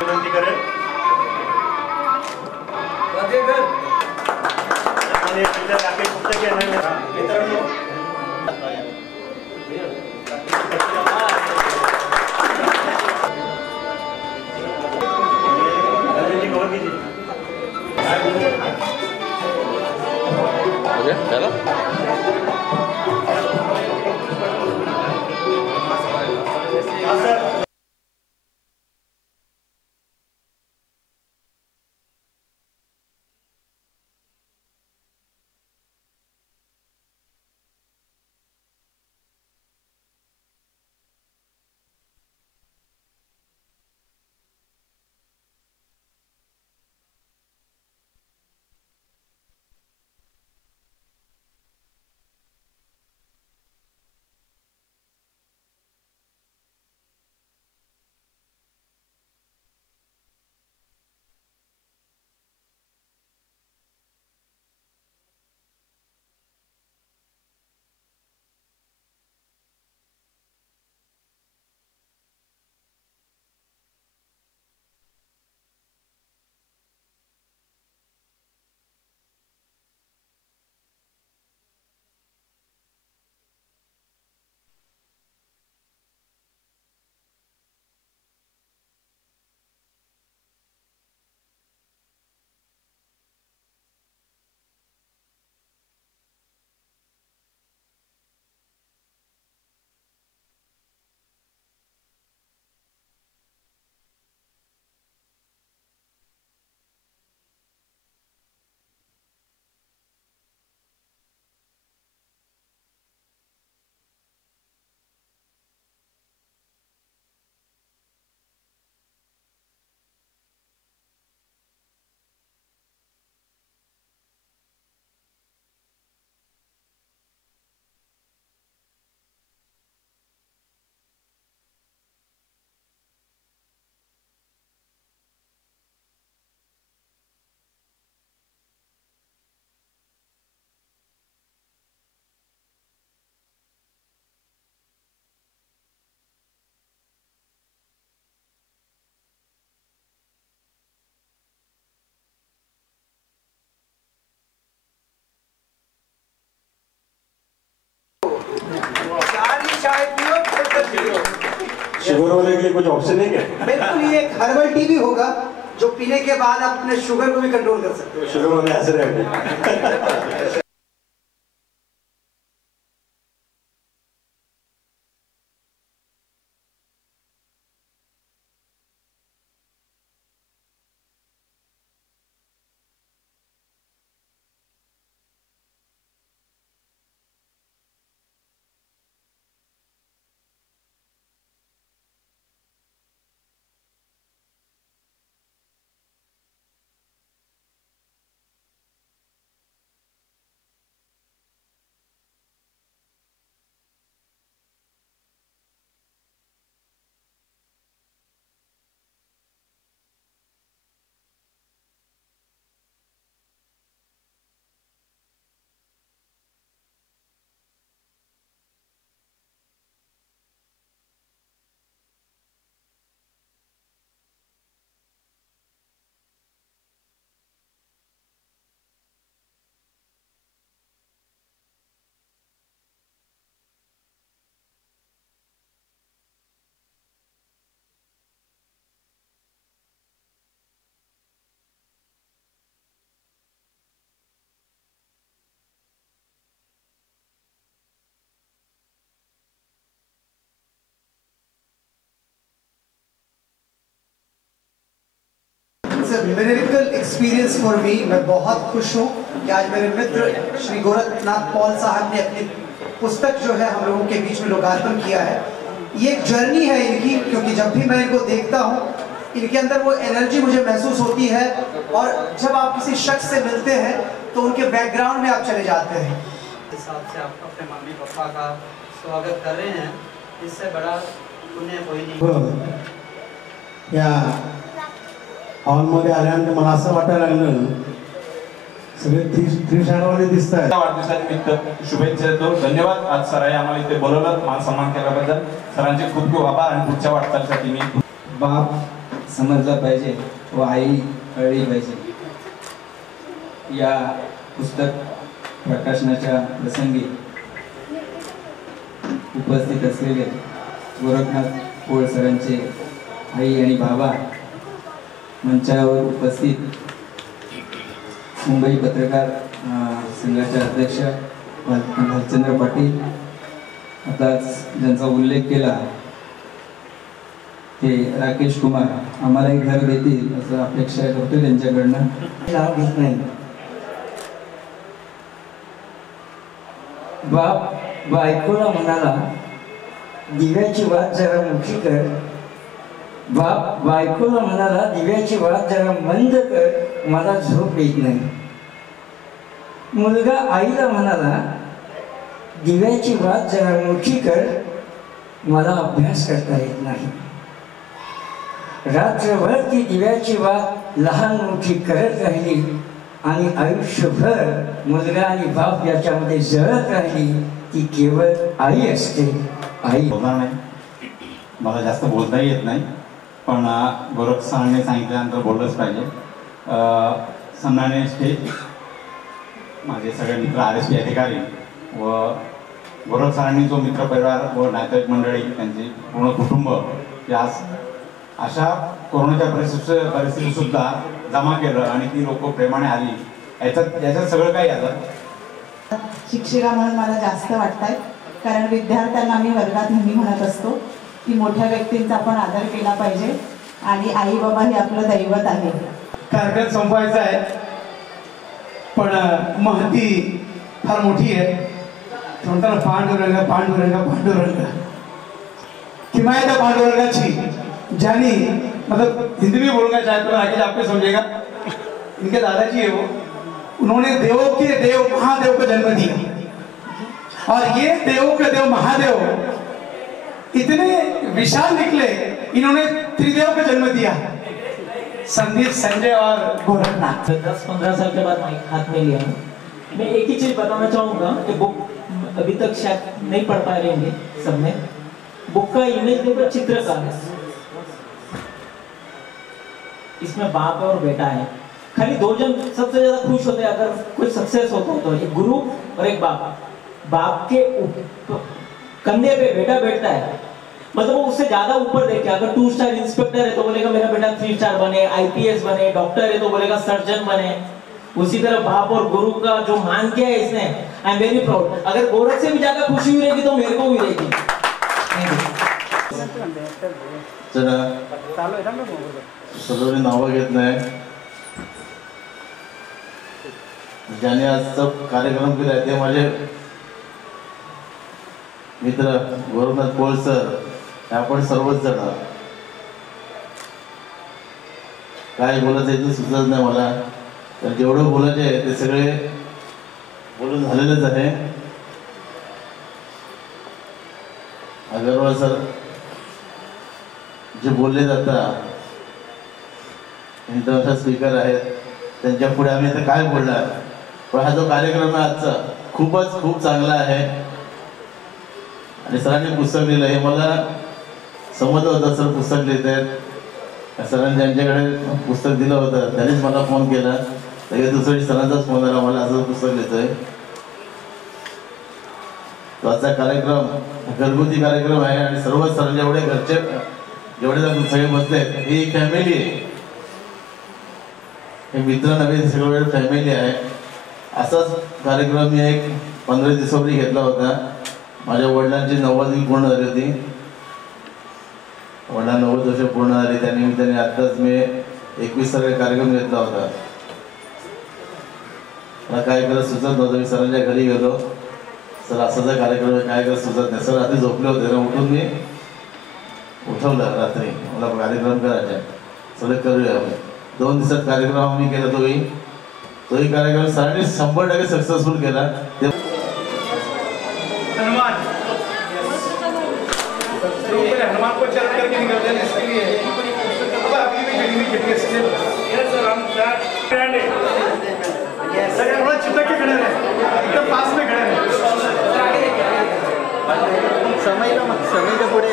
विनंती करेल राकेश पुस्तक मित्रांनो शुगर होने के लिए कुछ ऑप्शन है क्या? बिल्कुल, ये एक हर्बल टी भी होगा जो पीने के बाद आप अपने शुगर को भी कंट्रोल कर सकते हो। शुगर होने ऐसे रहते मिरेकल एक्सपीरियंस फॉर मी। मैं बहुत खुश हूँ कि आज मेरे मित्र श्री गोरखनाथ पॉल साहब ने अपनी पुस्तक जो है हम लोगों के बीच में लोकार्पण किया है। ये एक जर्नी है इनकी, क्योंकि जब भी मैं इनको देखता हूँ इनके अंदर वो एनर्जी मुझे महसूस होती है, और जब आप किसी शख्स से मिलते हैं तो उनके बैकग्राउंड में आप चले जाते हैं। हिसाब से आप अपने मम्मी पापा का स्वागत कर रहे हैं, इससे बड़ा पुण्य कोई नहीं। या हॉलमध्ये आल्यानंतर मला असं वाटायला लागलं सगळे थ्री स्टारवाले दिसत आहेत। वाढदिवसानिमित्त शुभेच्छा देतो। धन्यवाद आज सरांनी आम्हाला इथे बोलवलं, मान सन्मान केल्याबद्दल सरांचे खूप खूप आभार आणि पुढच्या वाटचालीसाठी मी बाप समजला पाहिजे व आई कळली पाहिजे. या पुस्तक प्रकाशनाच्या प्रसंगी उपस्थित असलेले गोरखनाथ पोळ सरांचे आई आणि बाबा, मंचावर उपस्थित मुंबई पत्रकार संघाचे अध्यक्ष भालचंद्र पाटील, आताच ज्यांचा उल्लेख केला ते राकेश कुमार, आम्हालाही घर देतील असं अपेक्षा करतो त्यांच्याकडनं. नाव घेत नाही. बाप बायकोला म्हणाला, दिव्याची वात जरा मोठी कर. बाप बायकोला म्हणाला, दिव्याची वात जरा मंद कर, मला झोप येत नाही. मुलगा आईला म्हणाला, दिव्याची वात जरा मोठी कर, मला अभ्यास करता येत नाही. रात्रभर ती दिव्याची वात लहान मोठी करत राहिली आणि आयुष्यभर मुलगा आणि बाप याच्यामध्ये जळत राहिली. ती केवळ आई असते. आई बोलणार नाही, मला जास्त बोलताही येत नाही, पण गोरख सरांनी सांगितल्यानंतर बोललंच पाहिजे. सन्माननीय स्टेज माझे सगळे मित्र RSP अधिकारी व गोरख सरांनी जो मित्रपरिवार व नातेवाईक मंडळी, त्यांचे पूर्ण कुटुंब आज अशा कोरोनाच्या परिस्थितीत सुद्धा जमा केलं आणि ती लोक प्रेमाने आली. याच्यात सगळं काही आलं. शिक्षिका म्हणून मला जास्त वाटतंय, कारण विद्यार्थ्यांना मी वर्गात नेहमी म्हणत असतो की मोठ्या व्यक्तींचा आपण आदर केला पाहिजे आणि आई बाबा हे आपलं दैवत आहे. कार्यक्रम संपवायचा आहे, पण महती फार मोठी आहे. म्हणताना पांडुरंग पांडुरंग पांडुरंग, किमायत पांडुरंगाची जानी, मतलब हिंदी में बोलूंगा शायद, तो आगे आपको समझेगा. इनके दादाजी है वो, उन्होंने देवों के देव महादेव को जन्म दिया और ये देवों के देव महादेव इतने विशाल निकले, इन्होंने त्रिदेव को जन्म दिया, संदीप, संजय और गोरखनाथ. 10-15 साल के बाद माइक हाथ में लिया हूँ. मैं एक ही चीज बताना चाहूँगा कि बुक अभी तक शायद नहीं पढ़ पा रहे होंगे सबने. बुक का इमेज देखो, चित्रकार है, इसमें बाप और बेटा है. खाली दो जन सबसे ज्यादा खुश होते हैं अगर कोई सक्सेस होता है, तो एक गुरु और एक बाप. बाप के कंधे पे बेटा बैठता है, मतलब वो उससे ज्यादा ऊपर देखे. अगर 2 स्टार इंस्पेक्टर है तो बोलेगा मेरा बेटा 3 स्टार बने, IPS बने. डॉक्टर है तो बोलेगा सर्जन बने. उसी तरह बाप और गुरु का जो मान किया है इसने, आई एम वेरी प्राउड. अगर गोरख से भी ज्यादा खुशी हुई रहेगी तो मेरे को भी रहेगी. सर्व नावं घेत नाही. ज्याने आजचा कार्यक्रम केला ते माझे मित्र गोरखनाथ पोळ सर. आपण सर्वच जण काय बोलायचं ते सुचत नाही मला, तर जेवढं बोलायचे आहे ते सगळे बोलून झालेलेच आहे. अगरवाल सर जे बोलले जातात, इंटरनॅशनल स्पीकर आहेत, त्यांच्या पुढे आम्ही आता काय बोलणार. पण हा जो कार्यक्रम आहे आजचा खूप चांगला आहे. आणि सरांनी पुस्तक लिहिलं हे मला समजलं होतं. सर पुस्तक लिहित आहेत. सरांनी ज्यांच्याकडे पुस्तक दिलं होतं त्यांनीच मला फोन केला. लगेच दुसऱ्या सरांचाच फोन आला, मला असं पुस्तक लिहितोय. तो आजचा कार्यक्रम घरगुती कार्यक्रम आहे आणि सर्व सर जेवढे घरचे जेवढे सगळे बसले ही फॅमिली आहे. हे मित्र नव्हे, सगळं फॅमिली आहे. असाच कार्यक्रम मी एक 15 दिवसापूर्वी घेतला होता. माझ्या वडिलांची 90 पूर्ण झाली होती. वडिलांना 90 वर्ष पूर्ण झाली. त्यानिमित्ताने आत्ताच मी 21 कार्यक्रम घेतला होता. मला काय करत सुचत नव्हतं. मी सरांच्या घरी गेलो. सर असाचा कार्यक्रम काय करत सुचत नाही. सर रात्री झोपले होते ना, उठून मी उठवलं रात्री, मला कार्यक्रम करायचा, सगळे करूया. 2 दिवसात कार्यक्रम आम्ही केला. तोही कार्यक्रम सरांनी 100% सक्सेसफुल केला. हनुमान हनुमान को चरण करके निकलते हैं, इसके लिए अब आपकी भी खड़ी हुई खिड़की इसलिए सर हम सर थोड़ा चिपक के खड़े रहे, एकदम पास में खड़े रहे. समय के पुढे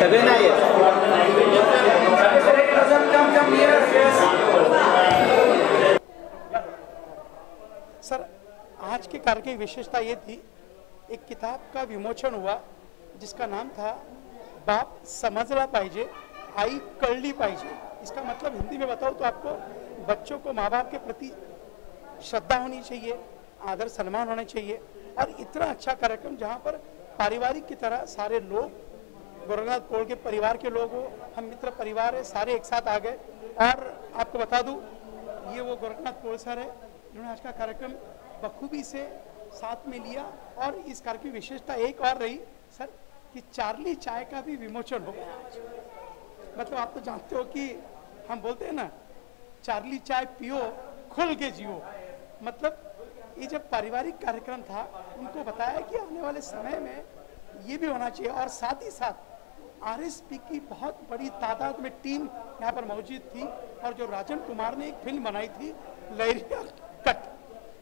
सगळे नाही आहेत. सर, आज के कार्य की विशेषता ये थी, एक किताब का विमोचन हुआ जिसका नाम था बाप समझला पाहिजे, आई कळली पाहिजे. इसका मतलब हिंदी में बताओ तो आपको बच्चों को माँ बाप के प्रति श्रद्धा होनी चाहिए, आदर सम्मान होना चाहिए. और इतना अच्छा कार्यक्रम जहाँ पर पारिवारिक की तरह सारे लोग, गोरखनाथ पॉल के परिवार के लोग हो, हम मित्र परिवार है, सारे एक साथ आ गए. और आपको बता दूं, ये वो गोरखनाथ पॉल सर है जिन्होंने आज का कार्यक्रम बखूबी से साथ में लिया. और इस कार्य की विशेषता एक और रही सर कि चार्ली चाय का भी विमोचन हो गया आज. मतलब आप तो जानते हो कि हम बोलते हैं ना, चार्ली चाय पियो खुल के जियो. मतलब ये जब पारिवारिक कार्यक्रम था, उनको बताया कि आने वाले समय में ये भी होना चाहिए. और साथ ही साथ आरएसपी की बहुत बड़ी तादाद में टीम यहाँ पर मौजूद थी. और जो राजन कुमार ने एक फिल्म बनाई थी लहरिया कट,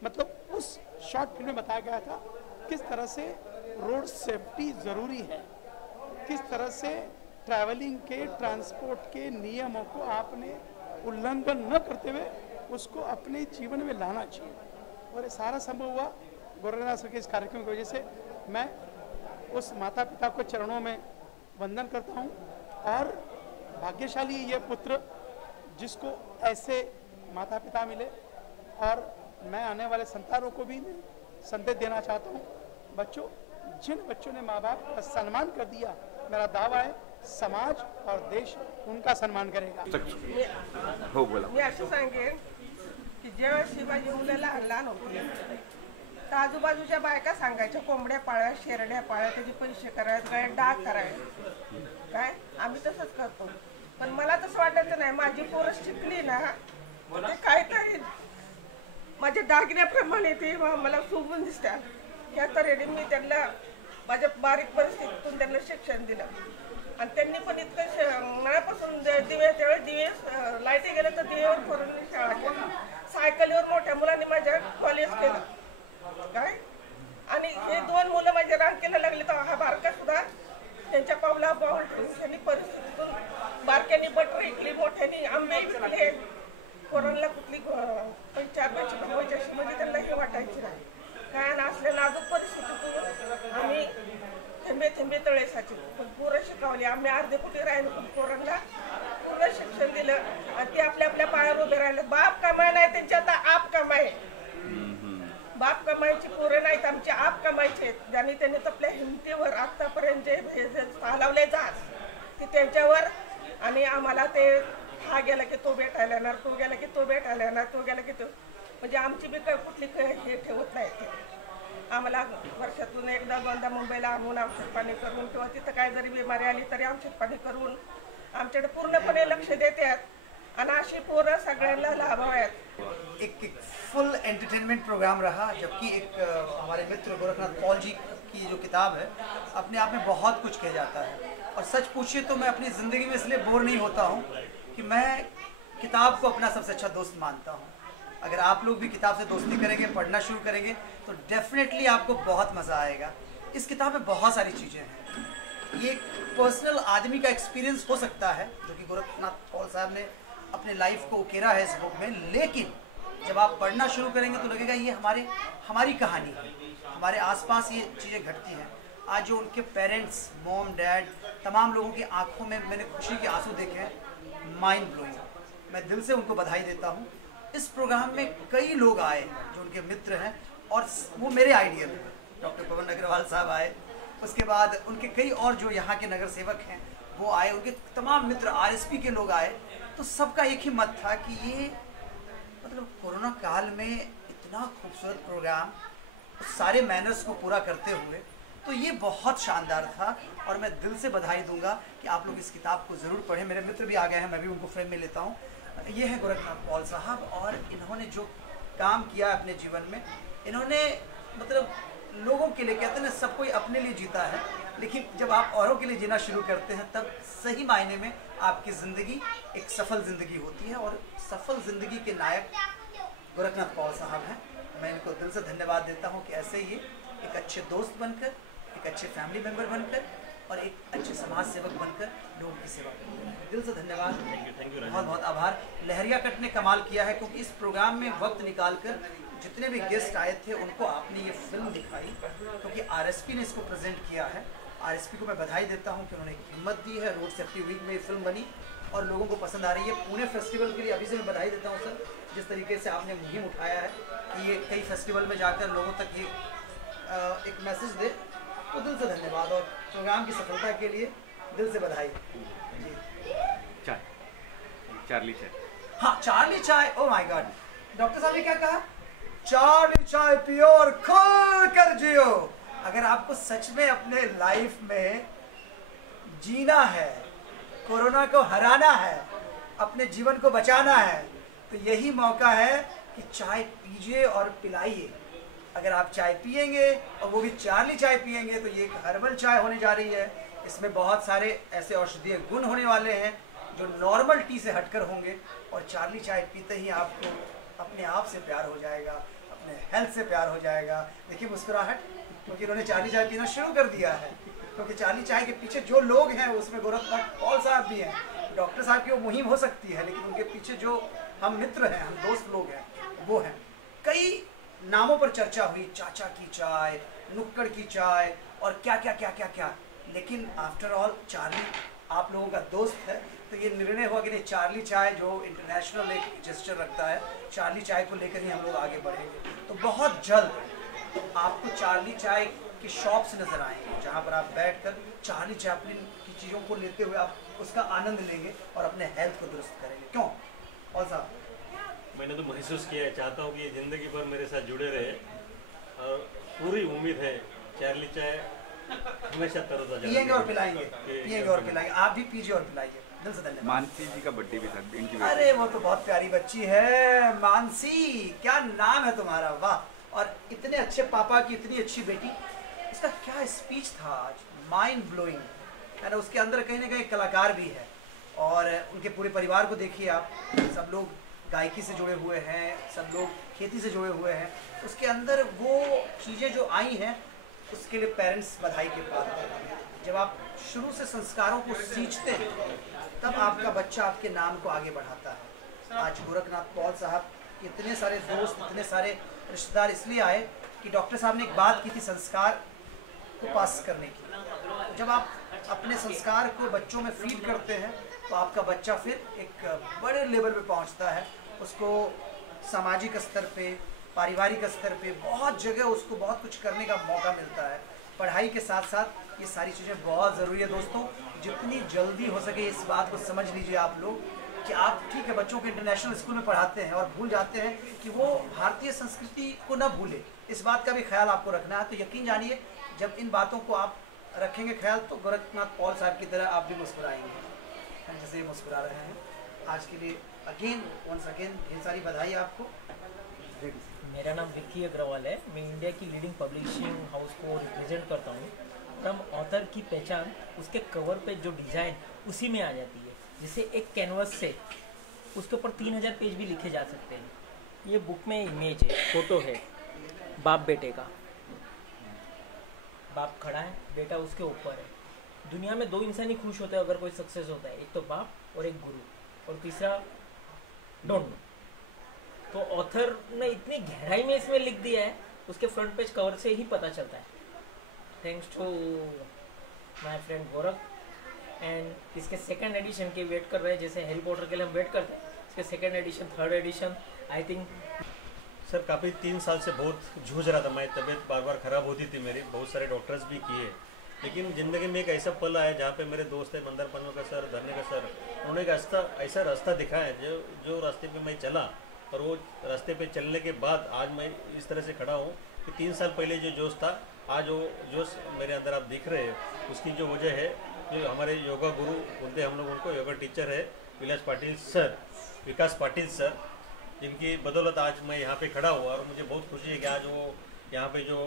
मतलब उस शॉर्ट फिल्म में बताया गया था किस तरह से रोड सेफ्टी जरूरी है, किस तरह से ट्रैवलिंग के, ट्रांसपोर्ट के नियमों को आपने उल्लंघन न करते हुए उसको अपने जीवन में लाना चाहिए. और ये सारा संभव हुआ गोरखनाथ सर के इस कार्यक्रम की वजह से. मैं उस माता पिता को चरणों में वंदन करता हूँ. और भाग्यशाली ये पुत्र जिसको ऐसे माता पिता मिले. और मैं आने वाले संतानों को भी संदेश देना चाहता हूँ, बच्चों, जिन बच्चों ने माँ बाप का सम्मान कर दिया, मेरा दावा है समाज और देश उनका सम्मान करेगा. हो बोला. मी असं सांगेन की जेव्हा शिवाजी मुलं लहान लहान होती तर आजूबाजूच्या बायका सांगायच्या कोंबड्या पाळ्या, शेरड्या पाळ्या, त्याचे पैसे करायचे, काय डाग करायचे, काय आम्ही तसंच करतो. पण मला तसं वाटायचं नाही, माझी पोरं शिकली ना ते काहीतरी माझ्या दागिन्याप्रमाणे ते मला शोभून दिसतात. त्या तऱ्हेने मी त्यांना माझ्या बारीक परिस्थितीतून त्यांना शिक्षण दिलं. आणि त्यांनी पण इतकं मनापासून दिवे त्यावेळेस दिवे लाईटी गेलं तर दिवेवर करून शाळा केली. सायकलीवर मोठ्या मुलांनी माझ्या कॉलेज केलं, काय. आणि हे दोन मुलं माझ्या रांकेला लागले तर हा बारका सुद्धा त्यांच्या पावला पाऊल ठेवून त्यांनी परिस्थितीतून बारक्यांनी बटर विकली, मोठ्यांनी आंबे विकले. कोरोनाला कुठली 4-5 कमवायची अशी म्हणजे त्यांना हे वाटायची नाही, काय. आणि असल्या नाजूक परिस्थितीतून आम्ही थेंबे थेंबे तळे साचे पूर्ण शिकवली. आम्ही अर्धे कुठे राहिलो, पण कोरोनाला पूर्ण शिक्षण दिलं. आणि ते आपल्या आपल्या पायावर उभे राहिले. बाप कमाय नाही त्यांची, आता आप कमाय. बाप कमायची पोरं नाहीत, आमचे आप कमायचे आहेत. ज्यांनी त्यांनी आपल्या हिमतीवर आतापर्यंत जे चालवले जात ते त्यांच्यावर. आणि आम्हाला ते हा गेला की तो भेटायला येणार, तो गेला की तो भेटायला येणार, तो गेला की तो, म्हणजे आमची बी कुठली हे ठेवत नाही. आम्हाला वर्षातून एकदा दोनदा मुंबईला आणून औषध पाणी करून किंवा तिथं काय जरी बिमारी आली तरी औषध पाणी करून आमच्याकडे पूर्णपणे लक्ष देतात. आणि अशी पोरं सगळ्यांना लाभाव्यात. एक फुल एंटरटेनमेंट प्रोग्राम रहा. जबकि एक हमारे मित्र गोरखनाथ पॉल जी की जो किताब है अपने आप में बहुत कुछ कह जाता है. और सच पूछिए तो मैं अपनी ज़िंदगी में इसलिए बोर नहीं होता हूँ कि मैं किताब को अपना सबसे अच्छा दोस्त मानता हूँ. अगर आप लोग भी किताब से दोस्ती करेंगे, पढ़ना शुरू करेंगे तो डेफिनेटली आपको बहुत मज़ा आएगा. इस किताब में बहुत सारी चीज़ें हैं. ये पर्सनल आदमी का एक्सपीरियंस हो सकता है जो कि गोरखनाथ पॉल साहब ने अपने लाइफ को उकेरा है इस बुक में. लेकिन जब आप पढ़ना शुरू करेंगे तो लगेगा ये हमारी कहानी है. हमारे आसपास ये चीज़ें घटती हैं. आज जो उनके पेरेंट्स, मॉम, डैड, तमाम लोगों की आंखों में मैंने खुशी के आंसू देखे हैं, माइंड ब्लोइंग. मैं दिल से उनको बधाई देता हूँ. इस प्रोग्राम में कई लोग आए जो उनके मित्र हैं और वो मेरे आइडियल हैं. डॉक्टर पवन अग्रवाल साहब आए, उसके बाद उनके कई और जो यहाँ के नगर सेवक हैं वो आए, उनके तमाम मित्र आरएसपी के लोग आए. तो सबका एक ही मत था कि ये मतलब कोरोना काल में इतना खूबसूरत प्रोग्राम, सारे मैनर्स को पूरा करते हुए, तो ये बहुत शानदार था. और मैं दिल से बधाई दूंगा कि आप लोग इस किताब को ज़रूर पढ़ें. मेरे मित्र भी आ गए हैं, मैं भी उनको फ्रेम में लेता हूँ. ये है गोरखनाथ पॉल साहब और इन्होंने जो काम किया अपने जीवन में, इन्होंने मतलब लोगों के लिए, कहते हैं ना सब कोई अपने लिए जीता है, लेकिन जब आप औरों के लिए जीना शुरू करते हैं तब सही मायने में आपकी ज़िंदगी एक सफल ज़िंदगी होती है. और सफल ज़िंदगी के नायक गोरखनाथ पॉल साहब हैं. मैं इनको दिल से धन्यवाद देता हूँ कि ऐसे ही एक अच्छे दोस्त बनकर, एक अच्छे फैमिली मेम्बर बनकर और एक अच्छे समाज सेवक बनकर लोगों की सेवा करें। दिल से धन्यवाद, थैंक यू बहुत बहुत आभार। लहरिया कट ने कमाल किया है, क्योंकि इस प्रोग्राम में वक्त निकालकर जितने भी गेस्ट आए थे उनको आपने ये फिल्म दिखाई, क्योंकि आरएसपी ने इसको प्रेजेंट किया है। आरएसपी को मैं बधाई देता हूँ कि उन्होंने हिम्मत दी है। रोड सेफ्टी वीक में ये फिल्म बनी और लोगों को पसंद आ रही है। पुणे फेस्टिवल के लिए अभी से मैं बधाई देता हूँ सर, जिस तरीके से आपने मुहिम उठाया है कि ये कई फेस्टिवल में जाकर लोगों तक ये एक मैसेज दे, तो दिल से धन्यवाद और प्रोग्राम की सफलता के लिए दिल से बधाई। चाय, चार्ली चाय। हाँ, चार्ली चाय, ओ माय गॉड, डॉक्टर साहब ने क्या कहा? चार्ली चाय पियो और खुल कर जियो। अगर आपको सच में अपने लाइफ में जीना है, कोरोना को हराना है, अपने जीवन को बचाना है, तो यही मौका है कि चाय पीजिए और पिलाइए। अगर आप चाय पिएंगे और वो भी चार्ली चाय पिएंगे, तो ये एक हर्बल चाय होने जा रही है। इसमें बहुत सारे ऐसे औषधीय गुण होने वाले हैं जो नॉर्मल टी से हटकर होंगे, और चार्ली चाय पीते ही आपको अपने आप से प्यार हो जाएगा, अपने हेल्थ से प्यार हो जाएगा। देखिए मुस्कुराहट, क्योंकि उन्होंने चार्ली चाय पीना शुरू कर दिया है। क्योंकि चार्ली चाय के पीछे जो लोग हैं उसमें गोरखनाथ पॉल साहब भी हैं। डॉक्टर साहब की वो मुहिम हो सकती है, लेकिन उनके पीछे जो हम मित्र हैं, हम दोस्त लोग हैं, वो हैं। कई नामों पर चर्चा हुई, चाचा की चाय, नुक्कड़ की चाय और क्या क्या क्या क्या क्या, लेकिन आफ्टर ऑल चार्ली आप लोगों का दोस्त है, तो ये निर्णय हुआ कि नहीं, चार्ली चाय जो इंटरनेशनल एक जेस्चर रखता है, चार्ली चाय को लेकर ही हम लोग आगे बढ़ेंगे। तो बहुत जल्द आपको चार्ली चाय की शॉप्स नजर आएंगे, जहाँ पर आप बैठकर चार्ली चैपलिन की चीज़ों को लेते हुए आप उसका आनंद लेंगे और अपने हेल्थ को दुरुस्त करेंगे। क्यों और साहब? मैंने तो महसूस किया है, चाहता हूँ कि ये ज़िंदगी भर मेरे साथ जुड़े रहे, और पूरी उम्मीद है चार्ली चाय हमेशा तरोताजा पिएंगे और पिलाएंगे, पिएंगे और पिलाएंगे। आप भी पीजिए और पिलाइए। दिल से धन्यवाद। मानसी जी का बर्थडे भी था इनकी। अरे वो तो बहुत प्यारी बच्ची है, मानसी, क्या नाम है तुम्हारा, वाह। और इतने अच्छे पापा की इतनी अच्छी बेटी, इसका क्या स्पीच था आज, माइंड ब्लोइंग है ना। उसके अंदर कहीं ना कहीं कलाकार भी है, और उनके पूरे परिवार को देखिए आप, सब लोग गायकी से जुड़े हुए हैं, सब लोग खेती से जुड़े हुए हैं। उसके अंदर वो चीज़ें जो आई हैं, उसके लिए पेरेंट्स बधाई के पात्र हैं। जब आप शुरू से संस्कारों को सींचते हैं, तब आपका बच्चा आपके नाम को आगे बढ़ाता है। आज गोरखनाथ पॉल साहब, इतने सारे दोस्त, इतने सारे रिश्तेदार इसलिए आए कि डॉक्टर साहब ने एक बात की थी संस्कार को पास करने की। जब आप अपने संस्कार को बच्चों में फीड करते हैं, तो आपका बच्चा फिर एक बड़े लेवल पे पहुंचता है। उसको सामाजिक स्तर पे, पारिवारिक स्तर पे बहुत जगह उसको बहुत कुछ करने का मौका मिलता है। पढ़ाई के साथ साथ ये सारी चीज़ें बहुत ज़रूरी है दोस्तों। जितनी जल्दी हो सके इस बात को समझ लीजिए आप लोग कि आप ठीक है बच्चों को इंटरनेशनल स्कूल में पढ़ाते हैं और भूल जाते हैं कि वो भारतीय संस्कृति को न भूले। इस बात का भी ख्याल आपको रखना है। तो यकीन जानिए, जब इन बातों को आप रखेंगे ख्याल, तो गोरखनाथ पॉल साहब की तरह आप भी मुस्कुराएंगे जैसे मुस्कुरा रहे हैं। आज के लिए अगेन वंस अगेन ढेर सारी बधाई आपको। मेरा नाम विक्की अग्रवाल है। मैं इंडिया की लीडिंग पब्लिशिंग हाउस को रिप्रेजेंट करता हूँ। हम ऑथर की पहचान उसके कवर पे जो डिज़ाइन उसी में आ जाती है। जैसे एक कैनवस से उसके ऊपर 3000 पेज भी लिखे जा सकते हैं। ये बुक में इमेज है, फोटो है बाप बेटे का। बाप खड़ा है, बेटा उसके ऊपर है। दुनिया में दो इंसान ही खुश होते हैं अगर कोई सक्सेस होता है, एक तो बाप और एक गुरु, और तीसरा डोंट नो। तो ऑथर ने इतनी गहराई में इसमें लिख दिया है, उसके फ्रंट पेज कवर से ही पता चलता है। Thanks to my friend Gorakh. And इसके सेकंड एडिशन के वेट कर रहे हैं, जैसे हैरी पॉटर के लिए हम वेट करते हैं, इसके second addition, third edition I think. Sir काफ़ी 3 साल से बहुत जूझ रहा था मैं, तबीयत बार बार ख़राब होती थी मेरी, बहुत सारे डॉक्टर्स भी किए, लेकिन ज़िंदगी में एक ऐसा पल आया जहाँ पे मेरे दोस्त है मंदर पनवेकर सर, धरने का सर, उन्होंने एक ऐसा रास्ता दिखाया जो रास्ते पे मैं चला, और वो रास्ते पे चलने के बाद आज मैं इस तरह से खड़ा हूँ कि 3 साल पहले जो जोश था, आज वो जोश मेरे अंदर आप दिख रहे हैं। उसकी जो वजह है, जो हमारे योगा गुरु बोलते हैं हम लोग उनको, योगा टीचर है विकास पाटिल सर, जिनकी बदौलत आज मैं यहाँ पे खड़ा हुआ। और मुझे बहुत खुशी है कि आज वो यहाँ पे जो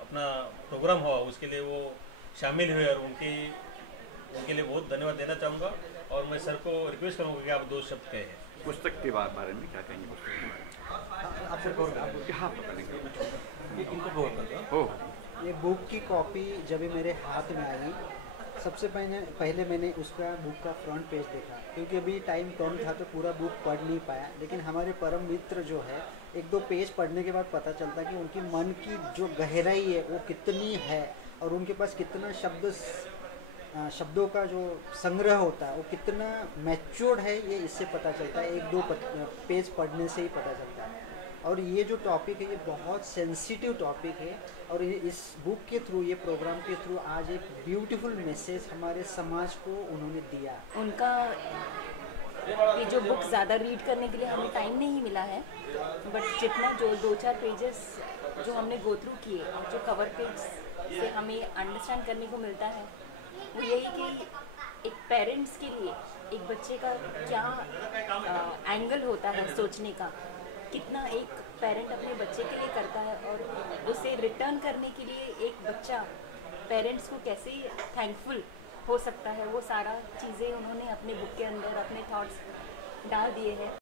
अपना प्रोग्राम हुआ उसके लिए वो शामिल हुए, और उनके लिए बहुत धन्यवाद देना चाहूँगा। और मैं सर को रिक्वेस्ट करूँगा कि आप 2 शब्द कहें। पुस्तक के बारे में क्या कहेंगे? पुस्तक के बारे में आपसे हाँ, पता नहीं इनको बहुत हो ये बुक की कॉपी जब भी मेरे हाथ में आई, सबसे पहले मैंने उसका बुक का फ्रंट पेज देखा, क्योंकि अभी टाइम कम था तो पूरा बुक पढ़ नहीं पाया। लेकिन हमारे परम मित्र जो है, एक दो पेज पढ़ने के बाद पता चलता है कि उनकी मन की जो गहराई है वो कितनी है, और उनके पास कितना शब्दों का जो संग्रह होता है वो कितना मैच्योर्ड है, ये इससे पता चलता है। एक दो पेज पढ़ने से ही पता चलता है। और ये जो टॉपिक है ये बहुत सेंसिटिव टॉपिक है, और ये इस बुक के थ्रू, ये प्रोग्राम के थ्रू आज एक ब्यूटीफुल मैसेज हमारे समाज को उन्होंने दिया। उनका ये जो बुक ज़्यादा रीड करने के लिए हमें टाइम नहीं मिला है, बट जितना जो 2-4 पेजेस जो हमने गो थ्रू किए, जो कवर पेज से हमें अंडरस्टैंड करने को मिलता है, वो यही कि एक पेरेंट्स के लिए एक बच्चे का क्या एंगल होता है सोचने का, कितना एक पेरेंट अपने बच्चे के लिए करता है, और उसे रिटर्न करने के लिए एक बच्चा पेरेंट्स को कैसे थैंकफुल हो सकता है, वो सारा चीज़ें उन्होंने अपने बुक के अंदर अपने थॉट्स डाल दिए हैं।